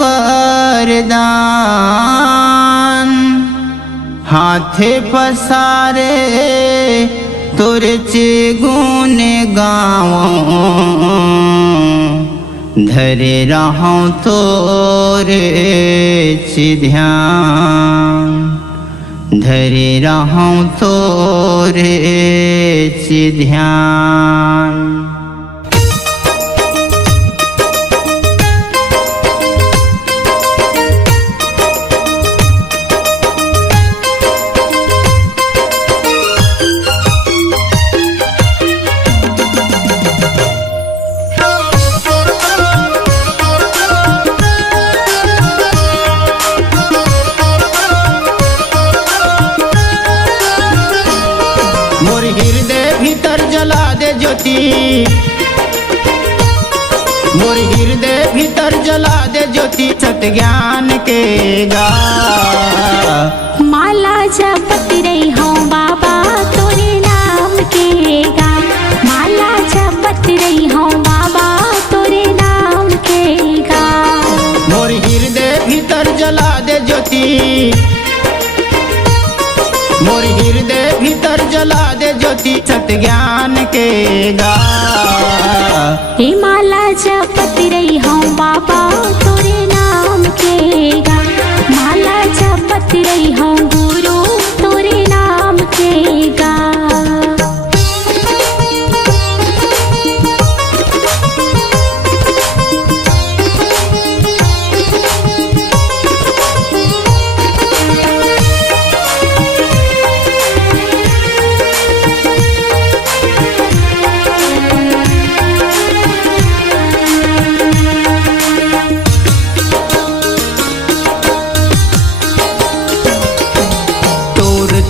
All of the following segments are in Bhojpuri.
वरदान। हाथे पसारे तोरे चे गुण गावों, धरे रहूं तोरे चे ध्यान, धरे रहूं तोरे चे ध्यान। मोर हृदय भीतर जला दे ज्योति, मोर हृदय भीतर जला दे ज्योति, सत ज्ञान के गा। माला जपत रही हूँ बाबा तोरे नाम के गा, माला जपत रही हूँ बाबा तोरे नाम के गा। मोर हृदय भीतर जला दे ज्योति, मोर हृदय भीतर जला दे ज्योति, सत ज्ञान के गा। हे माला जपत रही हूँ बाबा तोरे नाम के गा, माला जपत रही हूँ गुरु तोरे नाम के गा।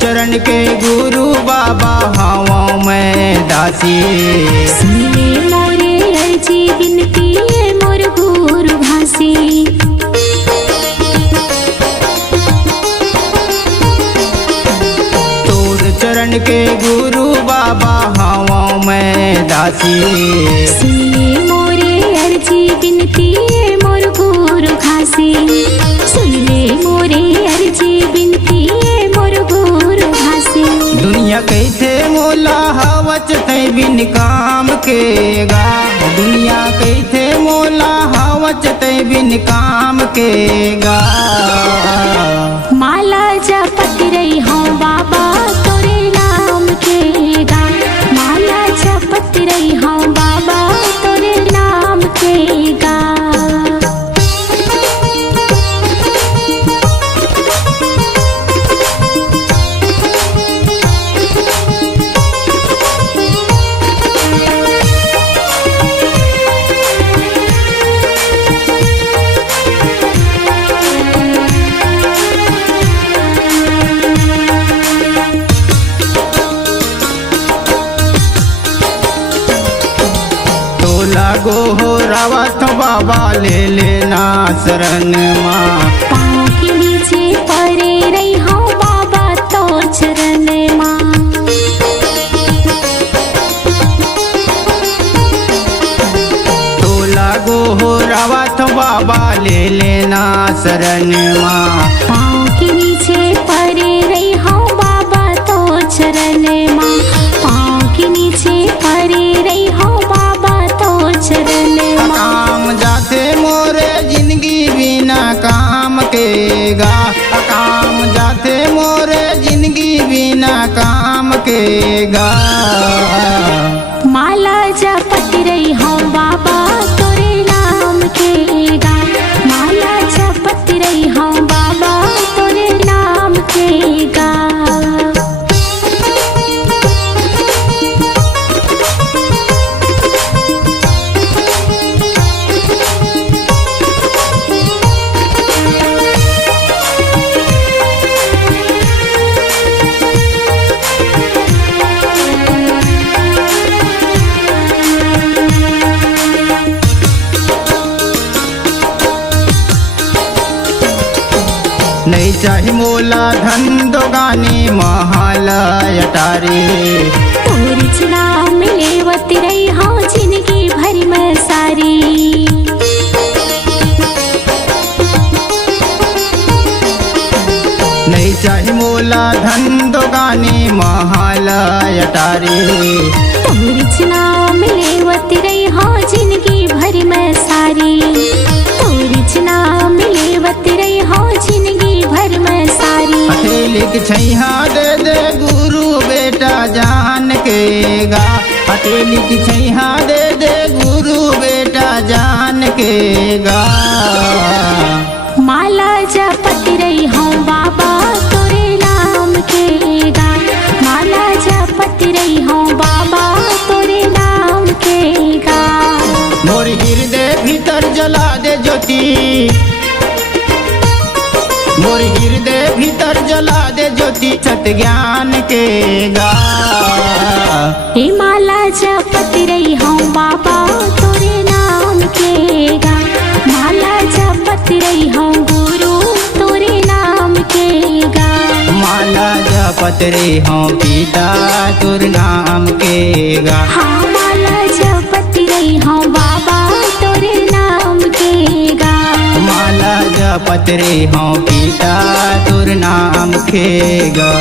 चरण के गुरु बाबा हवा मैं दासी, सुनिए मोरे अर्जी विनती मोर गुरु भासी। तोर चरण के गुरु बाबा हवा मैं दासी, सुनिए मोरे अर्जी विनती मोर गुरु भासी। सुनिए मोरे अर्जी विनती मोर गुरु भासी। दुनिया कैथे मोला हवच तै बिन काम के गा, दुनिया कैथे मोला हवच तै बिन काम के गा। माला जपत रही हूँ बाबा तोरे नाम के गा, माला जपत रही हूँ बाबा तोरे नाम के गा। लागो हो रावत बाबा ले लेना शरण माँ, पाँव के नीचे परे रही हूँ बाबा तो चरण माँ। तो लागो हो रावत बाबा ले लेना शरण माँ, पाँव के नीचे परे रही हूँ बाबा तो चरण माँ। पाँव के नीचे परे रही हूँ बाबा तो चरण माँ। काम जाते मोरे जिंदगी बिना काम के गा, काम जाते मोरे जिंदगी बिना काम के गा। माला जपत रही हूँ बाबा तोरे नाम के गा, माला जपत रही हूँ बाबा तोरे नाम के गा। नहीं चाही मोला धन दोगानी महल अटारी, तोरी नाम लेवत रही हूँ जिंदगी भर में सारी। मोला धन दोगानी महल अटारी। तोरिच नाम लेवत रही हाँ जिंदगी भर में सारी, तोरिच नाम लेवत रही हाँ जिंदगी भर में सारी। हथेलिक छैहा दे दे गुरु बेटा जान के गा, हथेलिक छैहा दे दे गुरु बेटा जान के गा। माला जपत रही हूँ बाबा तोरे नाम के गा, माला जपत रही हूँ बाबा तोरे नाम के गा। मोर हृदय भीतर जला दे ज्योति, मोर हृदय भीतर जला दे ज्योति सत ज्ञान के गा। हे माला जपत रही हूँ बाबा तोरे नाम के गा, माला जपत रही हूँ गुरु तोरे नाम के गा। माला जपत रही हूँ पिता तोर नाम के गा। हाँ माला जपत रही हूँ बाबा तोरे नाम के गा, माला जपत रही हूँ पिता तोर नाम के गा।